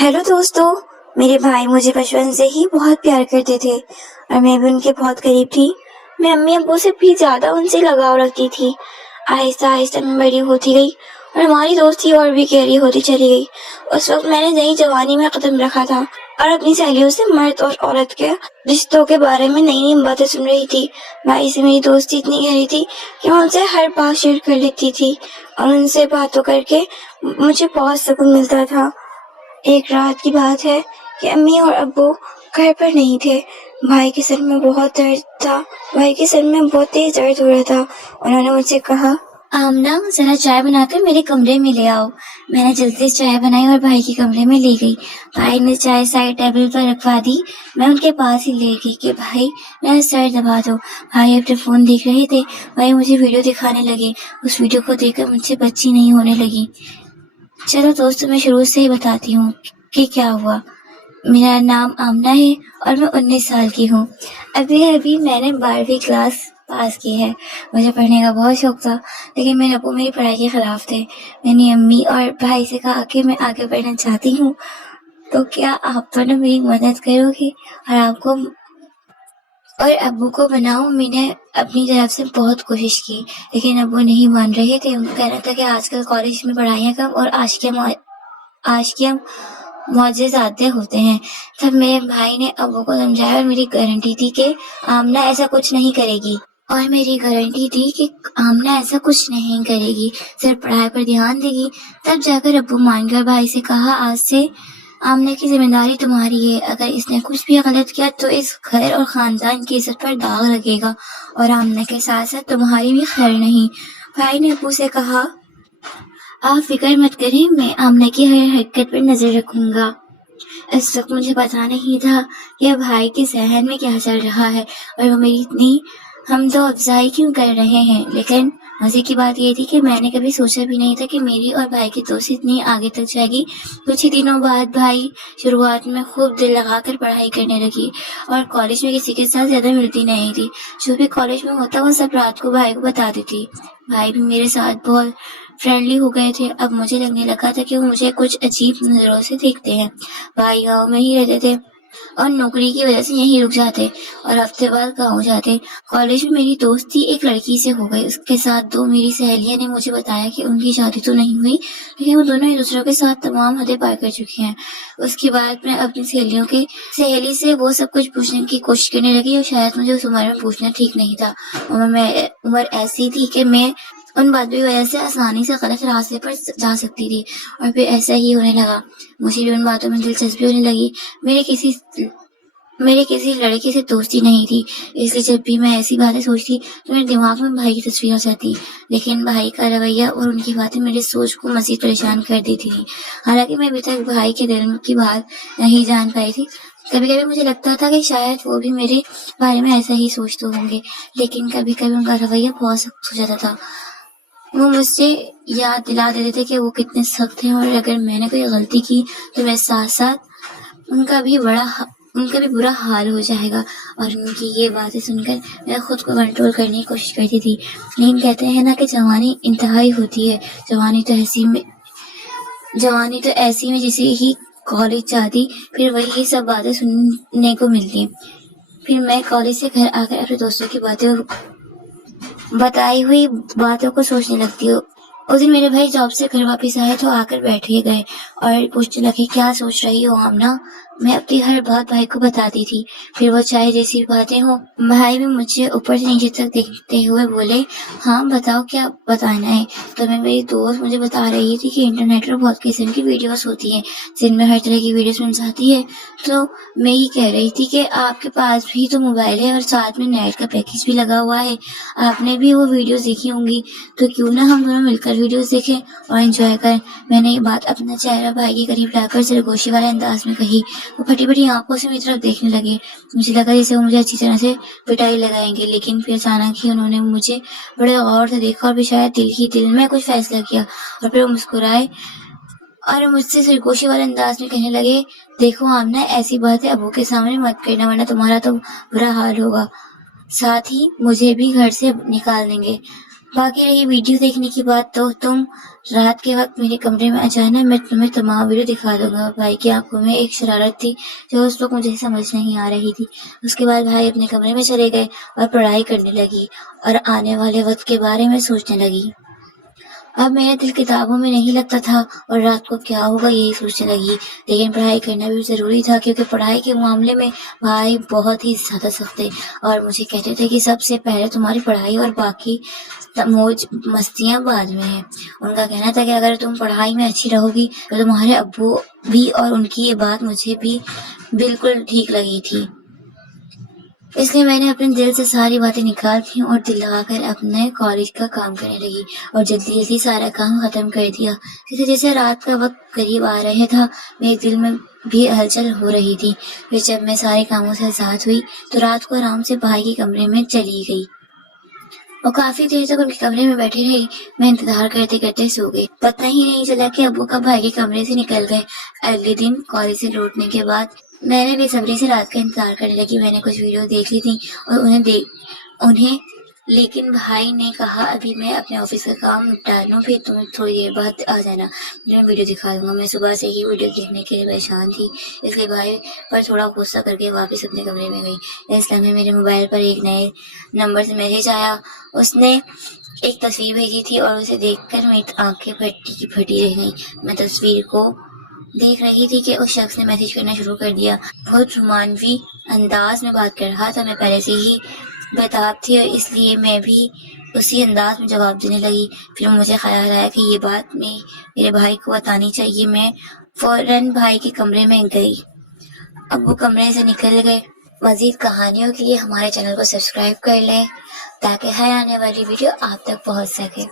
Hello दोस्तों। मेरे भाई मुझे बचपन से ही बहुत प्यार करते थे और मैं भी उनके बहुत करीब थी। मैं अम्मी अब्बू से भी ज्यादा उनसे लगाव रखती थी। आहिस्ता आहिस्ता मैं बड़ी होती गई और हमारी दोस्ती और भी गहरी होती चली गई। उस वक्त मैंने नई जवानी में कदम रखा था और अपनी सहेलियों से मर्द और औरत के रिश्तों के बारे में नई नई बातें सुन रही थी। भाई से मेरी दोस्ती इतनी गहरी थी कि मैं उनसे हर बात शेयर कर लेती थी और उनसे बातों करके मुझे बहुत सुकून मिलता था। एक रात की बात है कि अम्मी और अब्बू घर पर नहीं थे। भाई के सर में बहुत दर्द था। भाई के सर में बहुत तेज दर्द हो रहा था। उन्होंने मुझसे कहा, आमना जरा चाय बनाकर मेरे कमरे में ले आओ। मैंने जल्दी से चाय बनाई और भाई के कमरे में ले गई। भाई ने चाय साइड टेबल पर रखवा दी। मैं उनके पास ही ले गई कि भाई मेरा सर दबा दो। भाई अपने फोन देख रहे थे। भाई मुझे वीडियो दिखाने लगे। उस वीडियो को देखकर मुझसे बच्ची नहीं होने लगी। चलो दोस्तों, मैं शुरू से ही बताती हूँ कि क्या हुआ। मेरा नाम आमना है और मैं 19 साल की हूँ। अभी मैंने 12वीं क्लास पास की है। मुझे पढ़ने का बहुत शौक था, लेकिन मेरे अब्बू मेरी पढ़ाई के खिलाफ थे। मैंने अम्मी और भाई से कहा कि मैं आगे पढ़ना चाहती हूँ, तो क्या आप दोनों मेरी मदद करोगे और अब्बू को बनाओ। मैंने अपनी तरफ से बहुत कोशिश की, लेकिन अब्बू नहीं मान रहे थे। उनका कहना था कि आजकल कॉलेज में पढ़ाइयाँ कम और आशिकियाँ मौजे ज़्यादा होते हैं। तब मेरे भाई ने अब्बू को समझाया और मेरी गारंटी थी कि आमना ऐसा कुछ नहीं करेगी सिर्फ पढ़ाई पर ध्यान देगी। तब जाकर अब्बू मान गए। भाई से कहा, आज से आमना की जिम्मेदारी तुम्हारी है। अगर इसने कुछ भी गलत किया तो इस घर और खानदान की इज्जत पर दाग लगेगा और आमना के साथ साथ तुम्हारी भी खैर नहीं। भाई ने अब्बू से कहा, आप फिक्र मत करें, मैं आमना की हर हरकत पर नजर रखूंगा। इस वक्त मुझे पता नहीं था कि भाई के जहन में क्या चल रहा है और वो मेरी इतनी हमदो अफजाई क्यों कर रहे हैं। लेकिन मजे की बात ये थी कि मैंने कभी सोचा भी नहीं था कि मेरी और भाई की दोस्ती इतनी आगे तक जाएगी। कुछ ही दिनों बाद भाई शुरुआत में खूब दिल लगाकर पढ़ाई करने लगी और कॉलेज में किसी के साथ ज्यादा मिलती नहीं थी। जो भी कॉलेज में होता वो सब रात को भाई को बता देती। भाई भी मेरे साथ बहुत फ्रेंडली हो गए थे। अब मुझे लगने लगा था कि वो मुझे कुछ अजीब नजरों से देखते हैं। भाई गाँव में ही रहते थे और नौकरी की वजह से यहीं रुक जाते और हफ्ते बाद गाँव जाते। कॉलेज में मेरी दोस्ती एक लड़की से हो गई। उसके साथ दो मेरी सहेलियां ने मुझे बताया कि उनकी शादी तो नहीं हुई, लेकिन वो दोनों एक दूसरे के साथ तमाम हदें पार कर चुकी हैं। उसके बाद मैं अपनी सहेली से वो सब कुछ पूछने की कोशिश करने लगी और शायद मुझे उस उम्र में पूछना ठीक नहीं था। उम्र ऐसी थी कि मैं उन बातों की वजह से आसानी से गलत रास्ते पर जा सकती थी और फिर ऐसा ही होने लगा। मुझे भी उन बातों में दिलचस्पी होने लगी। मेरे किसी लड़के से दोस्ती नहीं थी, इसलिए जब भी मैं ऐसी बातें सोचती तो मेरे दिमाग में भाई की तस्वीर आ जाती। लेकिन भाई का रवैया और उनकी बातें मेरी सोच को मजीद परेशान कर देती थी। हालांकि मैं अभी तक भाई के दिल की बात नहीं जान पाई थी। कभी कभी मुझे लगता था कि शायद वो भी मेरे बारे में ऐसा ही सोचते होंगे, लेकिन कभी कभी उनका रवैया बहुत सख्त हो जाता था। वो मुझसे याद दिला देते थे कि वो कितने सख्त हैं और अगर मैंने कोई गलती की तो मेरे साथ साथ उनका भी बुरा हाल हो जाएगा। और उनकी ये बातें सुनकर मैं खुद को कंट्रोल करने की कोशिश करती थी। लेकिन कहते हैं ना कि जवानी इंतहाई होती है। जवानी तो ऐसी में जिसे ही कॉलेज जाती फिर वही सब बातें सुनने को मिलती। फिर मैं कॉलेज से घर आकर अपने दोस्तों की बताई हुई बातों को सोचने लगती हूँ। उस दिन मेरे भाई जॉब से घर वापस आए तो आकर बैठे गए और पूछने लगे, क्या सोच रही हो आमना। मैं अपनी हर बात भाई को बताती थी। फिर वो चाहे जैसी बातें हो, भाई भी मुझे ऊपर से नीचे तक देखते हुए बोले, हाँ बताओ क्या बताना है। तो मेरी दोस्त मुझे बता रही थी कि इंटरनेट पर बहुत किस्म की वीडियोस होती हैं जिनमें हर तरह की वीडियोस मिल जाती है। तो मैं ये कह रही थी कि आपके पास भी तो मोबाइल है और साथ में नेट का पैकेज भी लगा हुआ है, आपने भी वो वीडियोस देखी होंगी, तो क्यों ना हम दोनों मिलकर वीडियोस देखें और एंजॉय करें। मैंने ये बात अपना चेहरा भाई के करीब लाकर सरगोशी वाले अंदाज में कही। वो फटी फटी आंखों से मेरी तरफ देखने लगे। मुझे लगा जैसे वो मुझे अच्छी तरह से पिटाई लगाएंगे, लेकिन फिर अचानक ही उन्होंने मुझे बड़े गौर से देखा और फिर शायद दिल में कुछ फैसला किया और फिर वो मुस्कुराए और मुझसे सरगोशी वाले अंदाज में कहने लगे, देखो आमना, ऐसी बातें अबू के सामने मत करना वरना तुम्हारा तो बुरा हाल होगा, साथ ही मुझे भी घर से निकाल देंगे। باقی رہی ویڈیو دیکھنے کی بات، تو تم رات کے وقت میرے کمرے میں آ جانا، میں تمہیں تمام ویڈیو دکھا دوں گا۔ بھائی کی آنکھوں میں ایک شرارت تھی جو اس وقت مجھے سمجھ نہیں آ رہی تھی۔ اس کے بعد بھائی اپنے کمرے میں چلے گئے اور پڑھائی کرنے لگی اور آنے والے وقت کے بارے میں سوچنے لگی۔ اب میرا دل کتابوں میں نہیں لگتا تھا اور رات کو کیا ہوگا یہی سوچنے لگی، لیکن پڑھائی کرنا بھی ضروری تھا کیونکہ پڑھائی کے معاملے میں بھائی بہت ہی زیادہ سخت تھے اور مجھے کہتے تھے کہ سب سے پہلے تمہاری پڑھائی اور باقی موج مستیاں بعد میں ہیں۔ ان کا کہنا تھا کہ اگر تم پڑھائی میں اچھی رہو گی تو تمہارے ابو بھی، اور ان کی یہ بات مجھے بھی بالکل ٹھیک لگی تھی۔ اس لیے میں نے اپنے دل سے ساری باتیں نکال دی اور دل لگا کر اپنے کالج کا کام کرنے لگی اور جلدی جلدی سارا کام ختم کر دیا۔ جیسے جیسے رات کا وقت قریب آ رہا تھا میرے دل میں بھی ہلچل ہو رہی تھی۔ پھر جب میں سارے کاموں سے آزاد ہوئی تو رات کو آرام سے بھائی کے کمرے میں چلی گئی اور کافی دیر تک ان کے کمرے میں بیٹھی رہی۔ میں انتظار کرتے کرتے سو گئی۔ پتہ ہی نہیں چلا کہ ابو کب بھائی کے کمرے سے نکل گئے۔ اگلے دن کالج سے لوٹنے کے بعد میں نے بے صبری سے رات کا انتظار کرنے لگی۔ میں نے کچھ ویڈیو دیکھ لی تھی اور انہیں لیکن بھائی نے کہا ابھی میں اپنے آفس کا کام نپٹا لوں، پھر تم تھوڑی دیر بعد آ جانا، میں ویڈیو دکھا دوں گا۔ میں صبح سے ہی ویڈیو دیکھنے کے لیے پریشان تھی، اس لیے بھائی پر تھوڑا غصہ کر کے واپس اپنے کمرے میں گئی۔ اس لمحے میرے موبائل پر ایک نئے نمبر سے میسج آیا۔ اس نے ایک تصویر بھیجی تھی اور اسے دیکھ کر میری آنکھیں پھٹی کی پھٹی رہ گئیں۔ میں تصویر کو دیکھ رہی تھی کہ اس شخص نے میسج کرنا شروع کر دیا۔ بہت رومانوی انداز میں بات کر رہا تھا۔ میں پہلے سے ہی بےتاب تھی اور اس لیے میں بھی اسی انداز میں جواب دینے لگی۔ پھر مجھے خیال آیا کہ یہ بات میں میرے بھائی کو بتانی چاہیے۔ میں فوراً بھائی کے کمرے میں گئی۔ اب وہ کمرے سے نکل گئے۔ مزید کہانیوں کے لیے ہمارے چینل کو سبسکرائب کر لیں تاکہ ہر آنے والی ویڈیو آپ تک پہنچ سکے۔